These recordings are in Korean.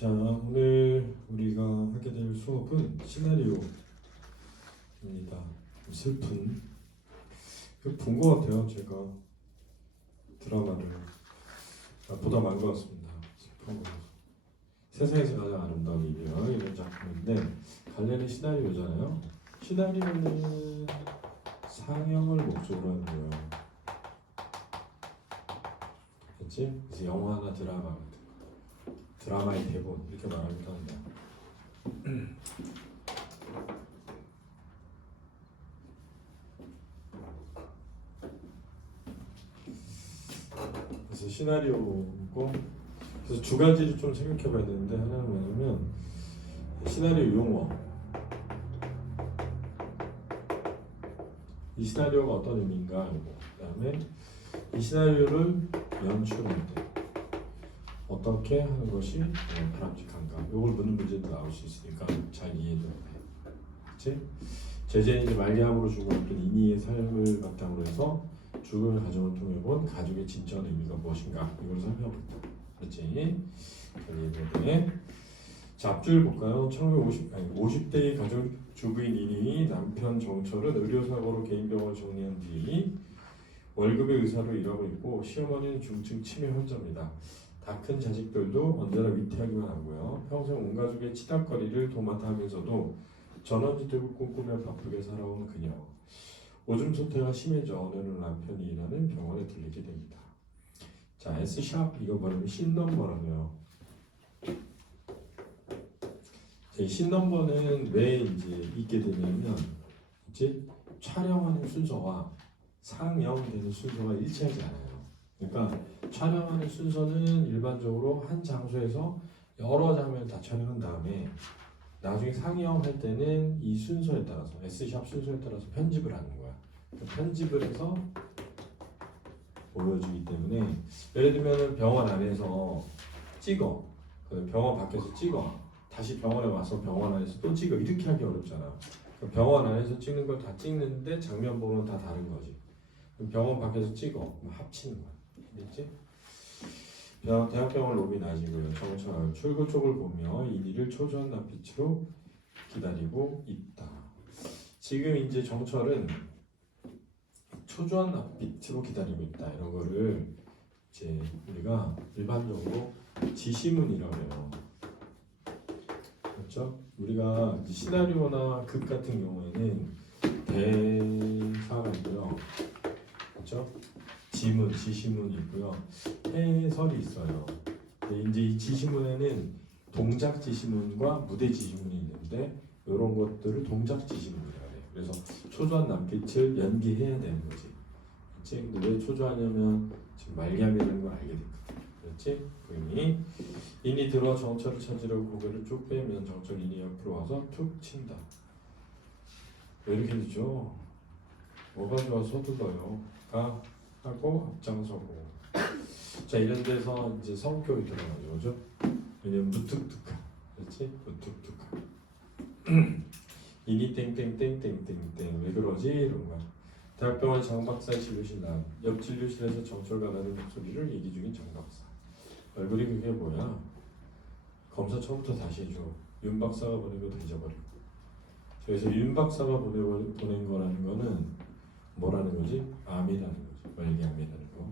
자, 오늘 우리가 하게 될 수업은 시나리오입니다. 슬픈 본 것 같아요. 제가 드라마를 보다 만 것 같습니다. 슬픈 거. 세상에서 가장 아름다운 이별 이런 작품인데 관련된 시나리오잖아요. 시나리오는 상영을 목적으로 하는 거예요. 그렇지? 그래서 영화나 드라마 같은 거. 드라마의 대본 이렇게 말하기도 한다. 그래서 시나리오고 그래서 두 가지를 좀 생각해봐야 되는데 하나는 뭐냐면 시나리오 용어. 이 시나리오가 어떤 의미인가 이거. 그다음에 이 시나리오를 연출할 때 어떻게 하는 것이 바람직한가? 이걸 묻는 문제도 나올 수 있으니까 잘 이해해야 돼. 그렇지? 제자는 이제 말기암으로 죽어왔던 이니의 삶을 바탕으로 해서 죽음의 과정을 통해 본 가족의 진정한 의미가 무엇인가? 이걸 설명해볼까. 그렇지? 잘 이해해야 돼. 자, 앞줄 볼까요? 50대의 가족 주부인 이니 남편 정철은 의료사고로 개인병원을 정리한 뒤 월급의 의사로 일하고 있고 시어머니는 중증 치매 환자입니다. 다 큰 자식들도 언제나 위태하기만 하고요. 평생 온 가족의 치닥거리를 도맡아 하면서도 전원주택을 꿈꾸며 바쁘게 살아온 그녀. 오줌 소태가 심해져 어느 날 남편이 일하는 병원에 들리게 됩니다. 자, S샵 이거 뭐냐면 신넘버라고요. 이 신넘버는 왜 이제 있게 되냐면 이제 촬영하는 순서와 상영되는 순서가 일치하지 않아요. 그러니까 촬영하는 순서는 일반적으로 한 장소에서 여러 장면을 다 촬영한 다음에 나중에 상영할 때는 이 순서에 따라서 S샵 순서에 따라서 편집을 하는 거야. 그러니까 편집을 해서 보여주기 때문에 예를 들면 병원 안에서 찍어, 병원 밖에서 찍어, 다시 병원에 와서 병원 안에서 또 찍어 이렇게 하기 어렵잖아. 병원 안에서 찍는 걸 다 찍는데 장면 보면 다 다른 거지. 병원 밖에서 찍어 합치는 거야. 됐지? 대학병원 로비 낮이고요. 정철 출구 쪽을 보며 이니를 초조한 낯빛으로 기다리고 있다. 지금 이제 정철은 초조한 낯빛으로 기다리고 있다. 이런 거를 이제 우리가 일반적으로 지시문이라고 해요. 그렇죠? 우리가 시나리오나 극 같은 경우에는 대사가 있고요. 그렇죠? 지문, 지시문이 있고요. 해설이 있어요. 근데 이제 이 지시문에는 동작 지시문과 무대 지시문이 있는데 이런 것들을 동작 지시문이라고 해요. 그래서 초조한 낯빛을 연기해야 되는 거지. 그렇지? 근데 왜 초조하냐면 지금 말기암이라는 걸 알게 됐거든. 그렇지? 부인이 이니 들어 정철을 찾으려고 고개를 쭉 빼면 정철 이니 옆으로 와서 툭 친다. 왜 이렇게 되죠? 뭐가 좋아서 서둘러요? 가 하고 앞장서고. 자, 이런 데서 이제 성격이 들어가죠, 그죠? 왜냐면 무뚝뚝한, 그렇지? 무뚝뚝한. 이니 땡땡땡땡땡땡 왜 그러지? 이런 거야. 대학병원 장 박사의 진료실 난 옆 진료실에서 정철과 나는 목소리를 얘기 중인 장 박사. 얼굴이 그게 뭐야? 검사 처음부터 다시 해줘. 윤 박사가 보낸 거 다 잊어버리고. 그래서 윤 박사가 보낸 거라는 거는 뭐라는 거지? 암이라는 거지. 말기암이라는 거.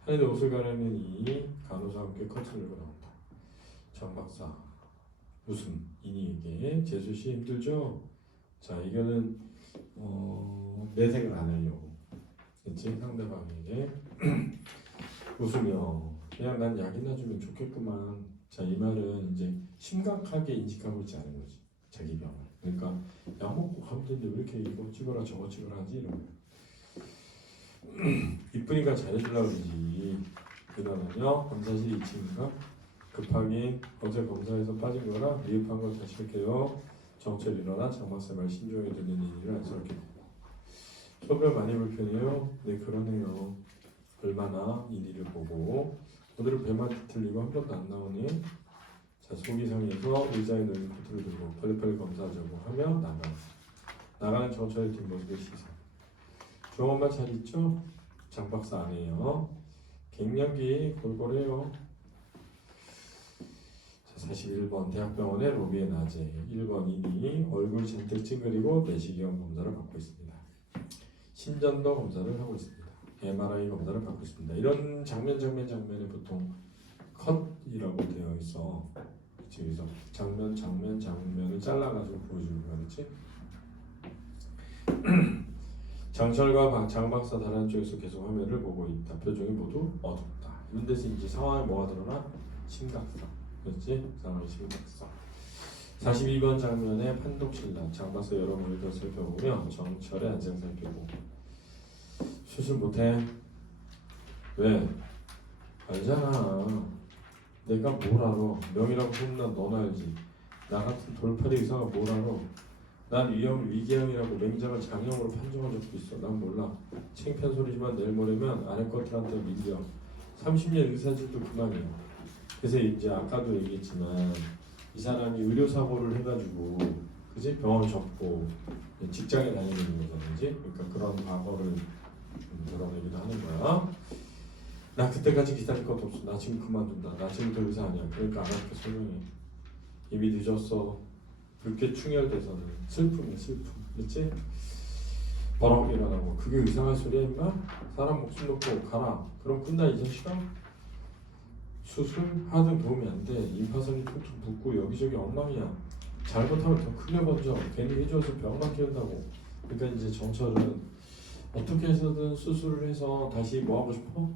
하늘에 옷을 가르는 이 간호사와 함께 커튼을 열고 나온다. 장 박사 웃음 이니에게 재수씨 힘들죠? 자, 이거는 내색을 안 하려고. 그치? 상대방에게 웃으며 그냥 난 약이나 주면 좋겠구만. 자, 이 말은 이제 심각하게 인식하고 있지 않은 거지. 자기 병을. 그러니까 약 먹고 가면 되는데 왜 이렇게 이거 찍어라 저거 찍어라 하지? 이런 거. 이쁘니까 잘해주려고 그러지. 그다음에요 검사실 2층인가 급하게 어제 검사에서 빠진 거라 미흡한 걸 다시 할게요. 정철 일어나 장박사 말 신중하게 듣는 일을 안쓰럽게 소변 많이 불편해요? 네 그러네요. 얼마나 이 일을 보고 오늘은 배만 뒤틀리고 한 번도 안 나오네. 자, 속이 상해서 의자에 넣은 코트를 들고 빨리빨리 검사하자고 하며 나가는 정철의 뒷모습의 시선. 병원만 잘 있죠? 장 박사 아니에요. 갱년기 골골해요. 자, 41번 대학병원의 로비의 낮에 1번 인이 얼굴 잔뜩 찡그리고 내시경 검사를 받고 있습니다. 심전도 검사를 하고 있습니다. MRI 검사를 받고 있습니다. 이런 장면에 보통 컷이라고 되어 있어. 그치? 그래서 장면을 잘라가지고 보여주는 거야, 그렇지? 장철과 장 박사 다른 쪽에서 계속 화면을 보고 있다. 표정이 모두 어둡다. 이런 데서 이제 상황에 뭐가 드러나? 심각성. 그렇지? 상황의 심각성. 42번 장면에 판독실라 장 박사 여러 모니터 살펴보며 정철의 안경 살펴보고 수술 못해? 왜? 알잖아. 내가 뭘 알아? 명이라고 소문난 넌 알지. 나 같은 돌팔이 의사가 뭘 알아? 난 위험을 위궤양이라고 맹장을 장염으로 판정한 적도 있어. 난 몰라. 창피한 소리지만 내일 모레면 아내 것들한테 밀려. 30년 의사질도 그만이야. 그래서 이제 아까도 얘기했지만 이 사람이 의료사고를 해가지고 그지? 병원 접고 직장에 다니는 거잖아. 그지? 그러니까 그런 과거를 드러내기도 하는 거야. 나 그때까지 기다릴 것도 없어. 나 지금 그만둔다. 나 지금 더 의사 아니야. 그러니까 안 할게 설명해. 이미 늦었어. 그렇게 충혈돼서는 슬픔이야 슬픔. 그렇지? 버럭 일어나고 그게 의사가 소리야 임마? 사람 목숨 놓고 가라. 그럼 끝나 이 자식아? 수술 하등 도움이 안 돼. 임파선이 퉁퉁 붓고 여기저기 엉망이야. 잘못하면 더 크게 번져. 괜히 해줘서 병만 키운다고. 그러니까 이제 정철은 어떻게 해서든 수술을 해서 다시 뭐 하고 싶어?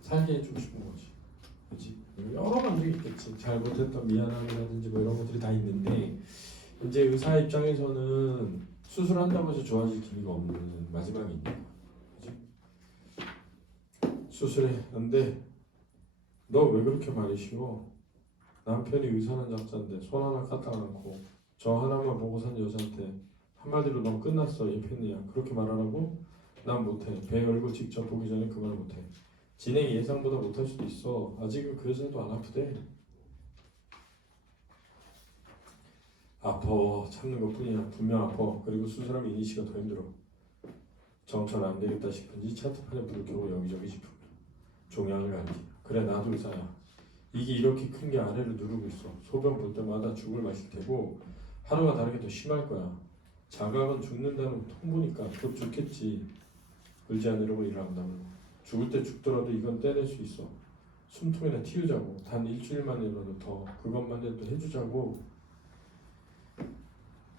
살게 해주고 싶은 거지. 그렇지? 여러 가지 있겠지. 잘못했던 미안함이라든지 뭐 이런 것들이 다 있는데 이제 의사 입장에서는 수술한다고 해서 좋아질 기미가 없는 마지막이 있는 거야. 그렇지? 수술해. 근데 너 왜 그렇게 말이 쉬워? 남편이 의사는 작자인데 손 하나 까딱 않고 저 하나만 보고 산 여자한테 한마디로 넌 끝났어 이 팬이야 그렇게 말하라고? 난 못해. 배 열고 직접 보기 전에 그 말 못해. 진행이 예상보다 못할 수도 있어. 아직은 그 여자도 안 아프대. 아파. 참는 것뿐이야. 분명 아파. 그리고 수술하면 이니시가 더 힘들어. 정철 안 되겠다 싶은지 차트판에 불을 켜고 여기저기 짚으며 종양을 가리키. 그래 나도 의사야. 이게 이렇게 큰 게 아래를 누르고 있어. 소변 볼 때마다 죽을 마실 테고 하루가 다르게 더 심할 거야. 자각은 죽는다는 통 보니까 곧 죽겠지. 울지 않으려고 일한다면 죽을 때 죽더라도 이건 떼낼 수 있어. 숨통이나 틔우자고. 단 일주일만이라도 더 그것만 해도 해주자고.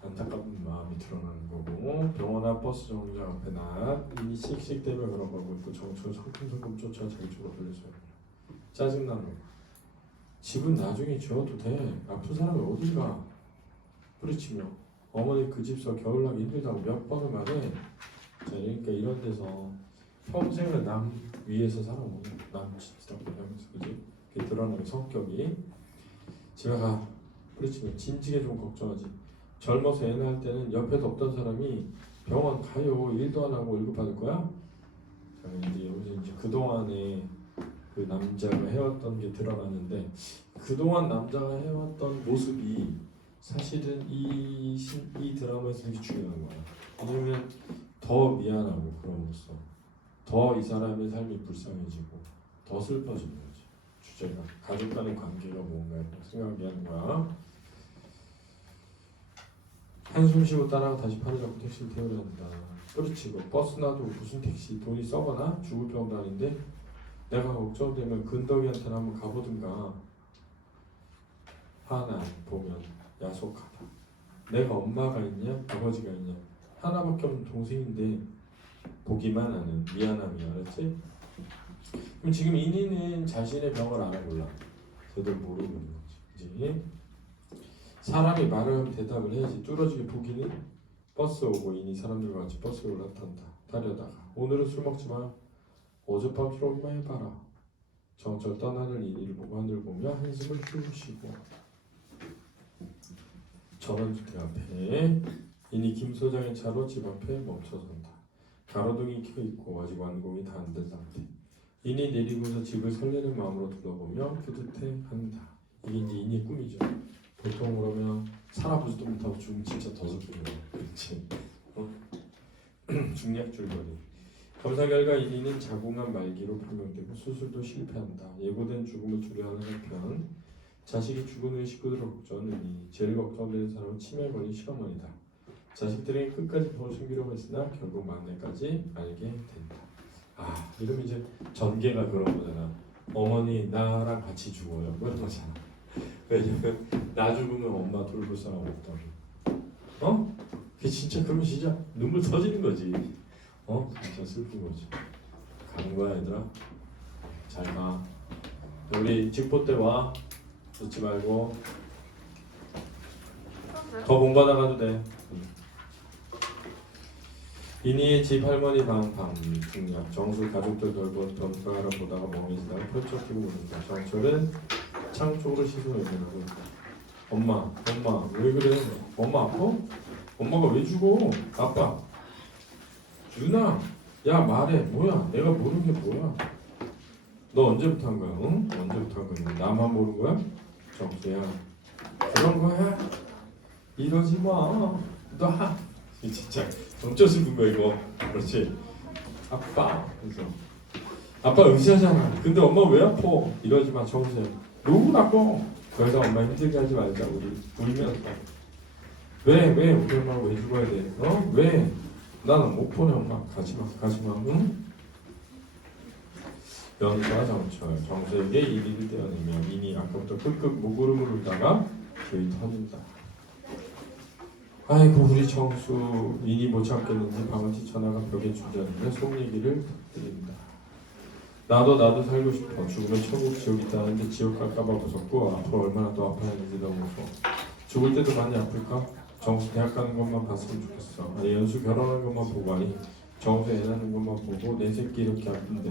안타까운 마음이 드러나는 거고 병원 앞 버스 정류장 앞에 나 이미 씩씩대며 걸어가고 있고 정철 성큼성큼 쫓아 자기 쪽으로 돌려서요. 짜증나는 거. 집은 나중에 지어도 돼. 아픈 사람이 어딜 가. 뿌리치며 어머니 그 집서 겨울 나기 힘들다고 몇 번을 말해. 자, 그러니까 이런 데서 평생을 남 위에서 살아오는 남 짓다 보면서 그지? 그게 드러나는 성격이 집에 가. 뿌리치며 진지게 좀 걱정하지. 젊어서 애 낳을 때는 옆에도 없던 사람이 병원 가요. 일도 안 하고 월급 받을 거야? 자, 이제 여기서 이제 그동안에 그 남자가 해왔던 게 드러나는데 그동안 남자가 해왔던 모습이 사실은 이 드라마에서 되게 중요한 거야. 왜냐면 더 미안하고 그럼으로써 더 이 사람의 삶이 불쌍해지고 더 슬퍼지는 거지. 주제가 가족 간의 관계가 뭔가 생각하게 하는 거야. 한숨 쉬고 따라가 다시 팔을 잡고 택시를 태우려 한다. 뿌리치고 버스 나도 무슨 택시 돈이 썩어나? 죽을 병도 아닌데 내가 걱정되면 근덕이한테는 한번 가보든가. 하나 보면 야속하다. 내가 엄마가 있냐 아버지가 있냐 하나밖에 없는 동생인데 보기만 하는 미안함이 알았지? 그럼 지금 인이는 자신의 병을 알아 몰라. 제대로 모르고 있는 거지. 그치? 사람이 말을 하면 대답을 해야지. 뚫어지게 보기는 버스 오고 인이 사람들과 같이 버스에 올라탄다. 타려다가 오늘은 술 먹지 마. 어젯밤 기록만 해봐라. 정철 떠나는 인이를 보고 하늘 보며 한숨을 후 쉬고 전원주택 앞에 인이 김 소장의 차로 집 앞에 멈춰선다. 가로등이 켜있고 아직 완공이 다 안 된 상태. 인이 내리고서 집을 설레는 마음으로 둘러보며 뿌듯해한다. 이게 이제 인의 꿈이죠. 보통 그러면 살아보지도 못하고 죽으면 진짜 더 슬픈 거야. 그렇지? 중략 줄거리. 검사 결과 인이는 자궁암 말기로 판명되고 수술도 실패한다. 예고된 죽음을 두려워하는 한편 자식이 죽은 후에 식구들을 걱정하느니 제일 걱정되는 사람은 치매에 걸린 시어머니다. 자식들에게 끝까지 복을 숨기려고 했으나 결국 막내까지 알게 된다. 이러면 이제 전개가 그런 거잖아. 어머니 나랑 같이 죽어요. 그런 거잖아. 왜냐면 나 죽으면 엄마 돌볼 사람 없다고. 그게 진짜 그러면 진짜 눈물 터지는 거지. 진짜 슬픈 거지. 가는 거야 얘들아. 잘 가. 우리 직보 때 와. 늦지 말고. 더 공부하다 가도 돼. 이니의 집 할머니 방 중략 정수 가족들 돌본 병사가라 보다가 멍해지다가 펼쳐키고 오는다. 정철은 창 쪽으로 시선을 내밀고 있다. 엄마 왜 그래? 엄마 아파? 엄마가 왜 죽어? 아빠 유나 야 말해. 뭐야 내가 모르는 게 뭐야? 너 언제부터 한 거야? 응? 언제부터 한 거야? 나만 모르는 거야? 정수야 그런 거야? 이러지 마. 너 진짜 엄청 슬픈 거야 이거. 그렇지. 아빠 그래서 아빠 의사잖아. 근데 엄마 왜 아파? 이러지 마 정수야. 너무 아파. 그래서 엄마 힘들게 하지 말자. 우리 울면서 왜 우리 엄마가 왜 죽어야 돼? 왜? 나는 못 보내. 엄마 가지마 응? 연수와 정철 정수에게 이리를 떼어내며 이니 아까부터 끄끄 무구름을 울다가 기어이 터진다. 아이고 우리 정수 이니 못 참겠는지 방을 뛰쳐나가 벽에 주저앉는데 속 얘기를 드립니다. 나도 살고 싶어. 죽으면 천국 지옥 있다는데 지옥 갈까봐 무섭고 앞으로 얼마나 또 아파야 하는지 너무 무서워. 죽을 때도 많이 아플까? 정수 대학 가는 것만 봤으면 좋겠어. 아니 연수 결혼하는 것만 보고 아니 정수 애 낳는 것만 보고 내 새끼 이렇게 아픈데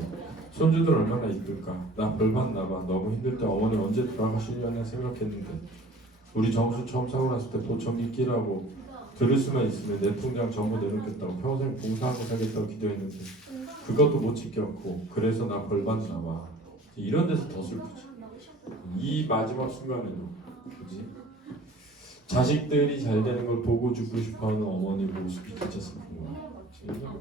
손주들 얼마나 이쁠까? 나 벌 받나 봐. 너무 힘들 때 어머니 언제 돌아가시려나 생각했는데 우리 정수 처음 사고 났을 때 보청기 끼라고 들을 수만 있으면 내 통장 전부 내놓겠다고 평생 봉사하고 살겠다고 기도했는데 그것도 못 지켰고 그래서 나 벌 받나 봐. 이런 데서 더 슬프지. 이 마지막 순간에도 그지? 자식들이 잘 되는 걸 보고 죽고 싶어하는 어머니 모습이 진짜 슬픈 거야.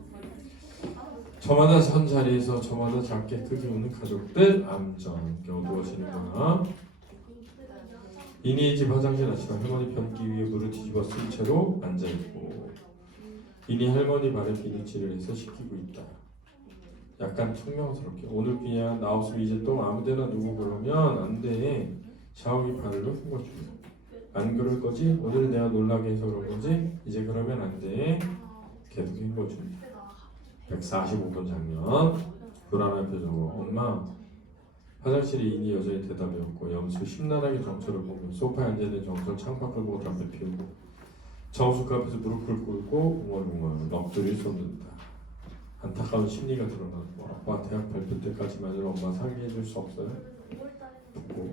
저마다 선 자리에서 저마다 작게 크게 우는 가족들 암전 겨우 누워지는구나. 이니의 집 화장실 아치가 할머니 변기 위에 물을 뒤집어 쓴 채로 앉아있고 이니 할머니 발에 비누칠을 해서 식히고 있다. 약간 퉁명스럽게 오늘 그냥 나왔으면 이제 또 아무데나 누구 그러면 안돼. 샤오기 발로 헹궈줍니다. 안 그럴 거지? 오늘은 내가 놀라게 해서 그런 거지? 이제 그러면 안돼. 계속 헹궈줍니다. 145번 장면. 불안한 표정으로 엄마 화장실에 이니 여전히 대답이 없고 염수 심란하게 정철을 보며 소파에 앉아있는 정철 창밖을 보고 담배 피우고 정수 그 앞에서 무릎을 꿇고 웅얼웅얼 넋두리를 쏟는다. 안타까운 심리가 드러나고 아빠 대학 발표 때까지만으로 엄마 상의해줄 수 없어요? 보고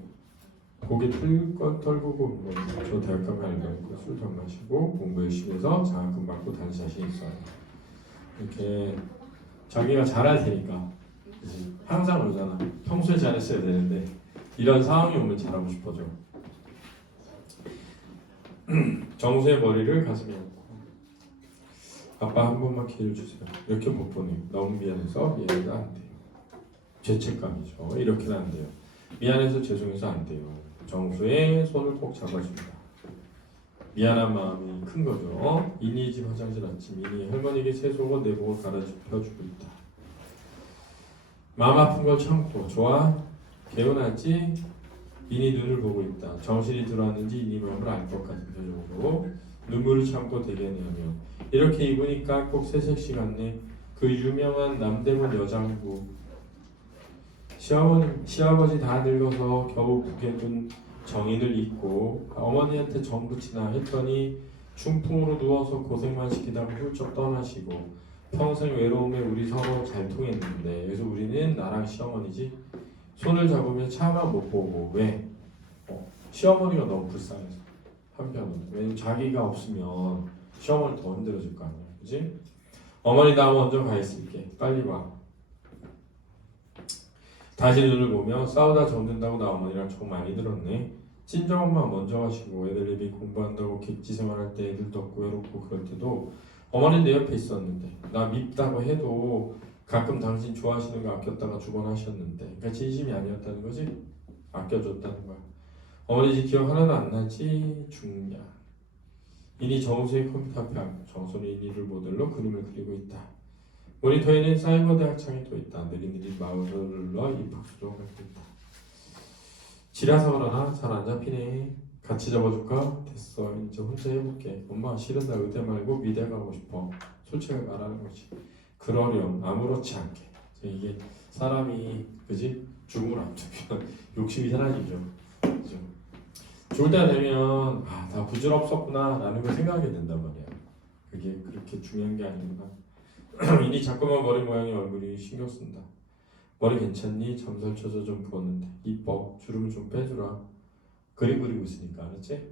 고개 털고 저 대학 가면 알바니까 술 좀 마시고 공부 열심히 해서 장학금 받고 다닐 자신 있어요. 이렇게 자기가 잘할 테니까 항상 그러잖아. 평소에 잘했어야 되는데 이런 상황이 오면 잘하고 싶어져. 정수의 머리를 가슴에 얹고 아빠 한 번만 기회를 주세요. 이렇게 못 보내요. 너무 미안해서 미안해도 안 돼요. 죄책감이죠. 이렇게는 안 돼요. 미안해서 죄송해서 안 돼요. 정수의 손을 꼭 잡아줍니다. 미안한 마음이 큰 거죠. 이니 집 화장실 아침 이니 할머니에게 세속옷 내복을 갈아입혀주고 있다. 마음 아픈 걸 참고 좋아? 개운하지? 이니 눈을 보고 있다. 정신이 들어왔는지 이니 마음을 알 것 같은 표정으로 눈물을 참고 대견해하며 이렇게 입으니까 꼭 새색시 같네. 그 유명한 남대문 여장부 시아버지 다 늙어서 겨우 북에 둔 정인을 입고 어머니한테 정 붙이나 했더니 중풍으로 누워서 고생만 시키다가 훌쩍 떠나시고 평생 외로움에 우리 서로 잘 통했는데 그래서 우리는 나랑 시어머니지 손을 잡으면 차마 못 보고 왜? 시어머니가 너무 불쌍해서 한편으로 왜냐면 자기가 없으면 시어머니 더 힘들어질 거 아니야 그지? 어머니 나 먼저 가 있을게 빨리 와. 다시 눈을 보며 싸우다 정든다고 나 어머니랑 정 많이 들었네. 친정엄마 먼저 가시고 애들이 공부한다고 객지 생활할 때 애들 덥고 외롭고 그럴 때도 어머니 내 옆에 있었는데 나 밉다고 해도 가끔 당신 좋아하시는 거 아꼈다가 주곤 하셨는데 그러니까 진심이 아니었다는 거지? 아껴줬다는 거야. 어머니 집 기억 하나도 안 나지? 중냐. 인이 정우수의 컴퓨터 앞에 앉고 정우수는 인이를 모델로 그림을 그리고 있다. 모니터에는 사이버 대학 창이 또 있다. 느릿느릿 마우스를 넣어 입학수도 하고 있다. 지라서 그러나 잘 안 잡히네. 같이 잡아줄까? 됐어. 이제 혼자 해볼게. 엄마 실은 나 의대 말고 미대 가고 싶어. 솔직하게 말하는 거지. 그러렴. 아무렇지 않게. 이게 사람이 그지? 죽음을 앞두면 욕심이 사라지죠. 그죠? 죽을 때가 되면 다 부질없었구나 라는 걸 생각하게 된단 말이야. 그게 그렇게 중요한 게 아닌가. 이니 자꾸만 머리 모양이 얼굴이 신경 쓴다. 머리 괜찮니? 점설 쳐져 좀 부었는데 이뻐. 주름을 좀 빼주라. 그림 그리고 있으니까 알았지?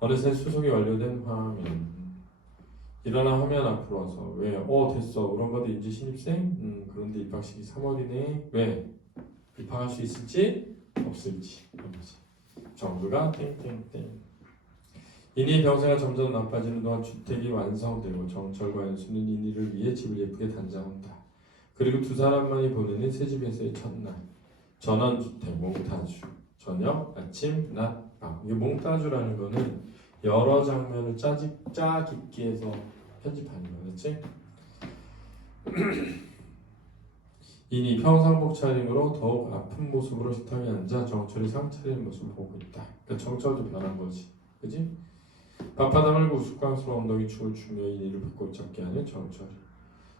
어느새 수속이 완료된 화면. 일어나 화면 앞으로 와서 왜? 됐어. 우렁바드 인지 신입생? 그런데 입학식이 3월이네. 왜? 입학할 수 있을지? 없을지. 정부가 땡땡땡. 이니 병세가 점점 나빠지는 동안 주택이 완성되고 정철과 연수는 이니를 위해 집을 예쁘게 단장한다. 그리고 두 사람만이 보내는 새집에서의 첫날. 전원주택 몽타주. 저녁, 아침, 낮, 밤. 이게 몽타주라는 거는 여러 장면을 짜 깊게 해서 편집하는 거였지. 이니 평상복 차림으로 더욱 아픈 모습으로 식탁에 앉아 정철이 상 차리는 모습을 보고 있다. 그러니까 정철도 변한 거지, 그지? 밥하다 말고 우스꽝스러운 엉덩이 축을 추며 이니를 배꼽 잡게 하는 정철이.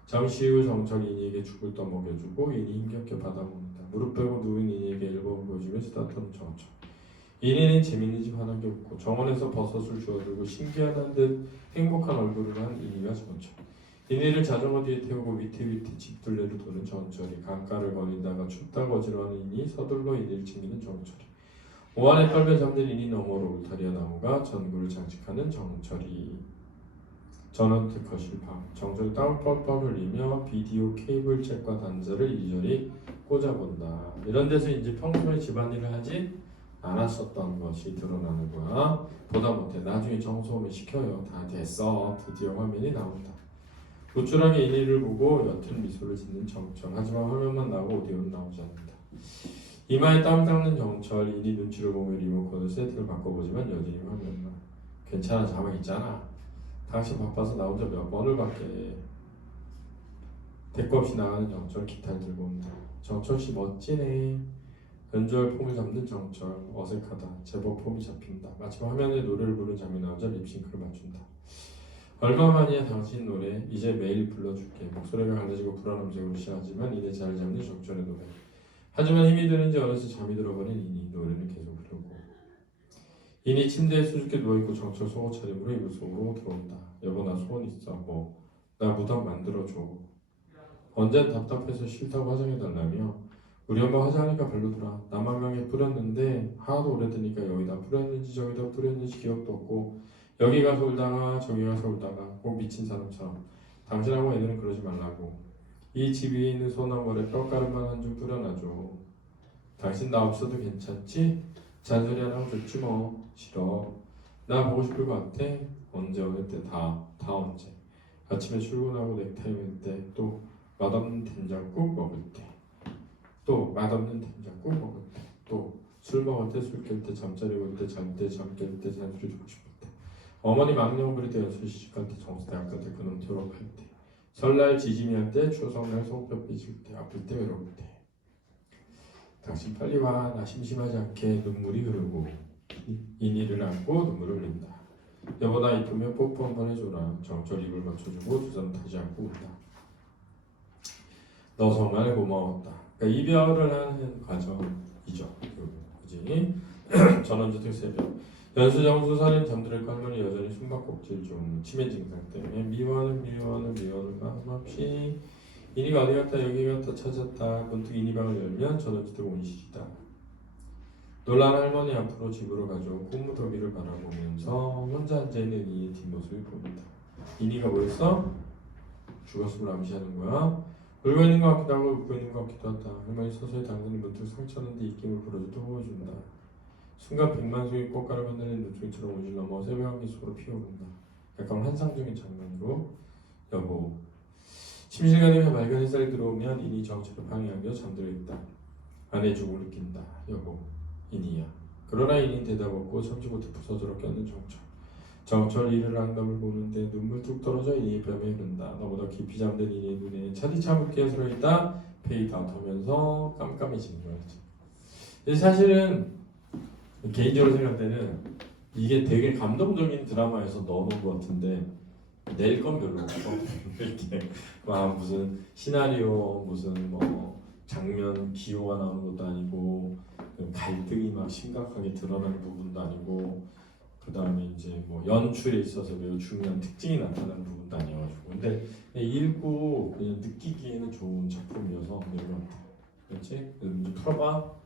잠시 후 정철이 이니에게 죽을 떠먹여주고 이니 힘겹게 받아먹는다. 무릎 빼고 누운 이니에게 앨범을 보여주며 수다 떠는 정철. 이니는 재밌는지 화난 게 없고 정원에서 버섯을 주워들고 신기한 듯 행복한 얼굴을 한 이니가 정철. 이니를 자전거 뒤에 태우고 위태위태 집둘레를 도는 정철이. 강가를 거닐다가 춥다고 어지러워하는 이니 서둘러 이니를 챙기는 정철이. 오한에 떨며 잠든 이니 너머로 울타리와 나무가 전구를 장식하는 정철이. 전원트 거실 방. 정철이 땀을 뻘뻘 흘리며 비디오 케이블 잭과 단자를 이리저리 꽂아본다. 이런 데서 이제 평소에 집안일을 하지 않았었던 것이 드러나는 거야. 보다 못해 나중에 정소 오면 시켜요. 다 됐어. 드디어 화면이 나온다. 우쭐하게 이니를 보고 옅은 미소를 짓는 정철. 하지만 화면만 나오고 오디오는 나오지 않는다. 이마에 땀 닦는 정철. 이니 눈치를 보며 리모컨을 세팅을 바꿔보지만 여전히 화면만. 괜찮아, 자막 있잖아. 당신 바빠서 나 혼자 몇 번을 밖에. 대꾸 없이 나가는 정철. 기타를 들고 온다. 정철씨 멋지네. 연주할 폼을 잡는 정철. 어색하다. 제법 폼이 잡힌다. 마침 화면에 노래를 부르는 장면이 나오자 립싱크를 맞춘다. 얼마만이야 당신 노래. 이제 매일 불러줄게. 목소리가 갈라지고 불안 음색으로 시작하지만 이내 잘 잡는 정철의 노래. 하지만 힘이 드는지 어느새 잠이 들어버린 이니. 노래는 계속 흐르고. 이니 침대에 수줍게 누워있고 정철 속옷 차림으로 이불 속으로 들어온다. 여보 나 소원 있어. 뭐? 나 무덤 만들어줘. 언젠 답답해서 싫다고 화장해달라며. 우리 엄마 화장하니까 별로더라. 남한명에 뿌렸는데 하도 오래되니까 여기다 뿌렸는지 저기다 뿌렸는지 기억도 없고 여기 가서 울다가 저기 가서 울다가 꼭 미친 사람처럼. 당신하고 애들은 그러지 말라고. 이 집 위에 있는 소나물에 뼈가루만 한 줌 뿌려놔줘. 당신 나 없어도 괜찮지? 잔소리 안 하고 좋지 뭐. 싫어. 나 보고 싶을 것 같아. 언제 어느 때 다 언제. 아침에 출근하고 넥타이 맨 때, 또 맛없는 된장국 먹을 때, 또 맛없는 된장국 먹을 때, 또 술 먹을 때, 술 깰 때, 잠자리 올 때, 잠 때, 잠 깰 때, 잔소리 듣고 싶을 때, 어머니 망령 부릴 때, 연수 시집갈 때, 정수대학 갈 때, 그놈 졸업할 때, 설날 지짐이할 때, 추석날 손뼉 삐질 때, 아플 때, 외로울 때. 당신 빨리 와. 나 심심하지 않게. 눈물이 흐르고 이니를 안고 눈물을 흘린다. 여보 나 이쁘면 뽀뽀 한번 해줘라. 정철 입을 맞춰주고 두 손 다시 안고 운다. 너 정말 고마웠다. 그러니까 이별을 하는 과정이죠. 그지? 전원주택 새벽. 연수정수 살인 잠들을 할머니 여전히 숨바꼭질 중. 치매 증상 때문에 미워하는 마음 없이. 이니가 어디 갔다 여기 갔다 찾았다. 문득 이니 방을 열면 전원주택 온실이다. 놀란 할머니 앞으로 집으로 가져온 꽃무더기를 바라보면서 혼자 앉아있는 이니의 뒷모습이 보인다. 이니가 뭐였어? 죽었음을 암시하는 거야. 울고 있는 것 같기도 하고 웃고 있는 것 같기도 하다. 할머니 서서히 당근이 문득 상처는데 입김을 불어줘도 호워준다. 순간 백만송이 꽃가루 건드리는 눈송이처럼 온실 넘어 새벽한 미소로 피어오른다. 약간 환상적인 장면으로. 여보. 침실간에 맑은 햇살이 들어오면 이니 정체로 방에 안겨 잠들어 있다. 안에 죽음을 느낀다. 여보. 이니야. 그러나 이는 대답 없고 참지 못해 부서져라 껴는 정철 이를 앙담을 보는데 눈물 뚝 떨어져 이니 뺨에 흐른다. 너보다 깊이 잠든 이니 눈에 차디차고 깨스러 있다. 페이드 아웃하면서 깜깜해지는 거였지. 사실은 개인적으로 생각할 때는 이게 되게 감동적인 드라마에서 넣어놓은 것 같은데 낼 건 별로 없어. 이렇게 막 무슨 시나리오 무슨 뭐 장면 기호가 나오는 것도 아니고 갈등이 막 심각하게 드러나는 부분도 아니고 그 다음에 이제 뭐 연출에 있어서 매우 중요한 특징이 나타나는 부분도 아니어가지고 근데 읽고 그냥 느끼기에는 좋은 작품이어서 낸 것 같아. 그렇지? 이제 풀어봐.